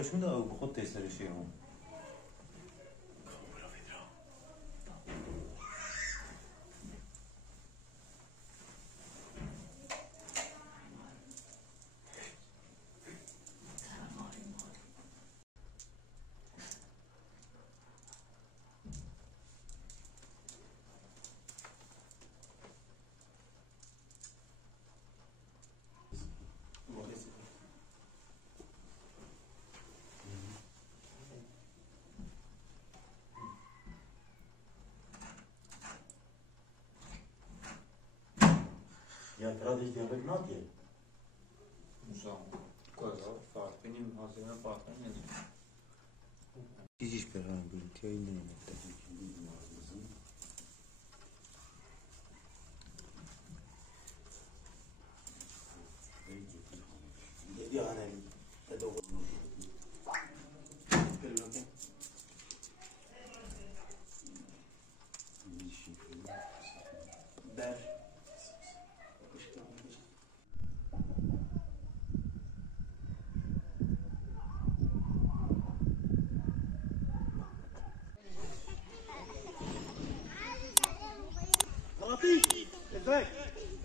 خشمون او بخود تسترشی هم یا ترادش دیابت ناکه Musam. Coisa, fark benim hazine farkı nedir? چیزیش برام بود یا این نمیده ازيك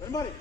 المري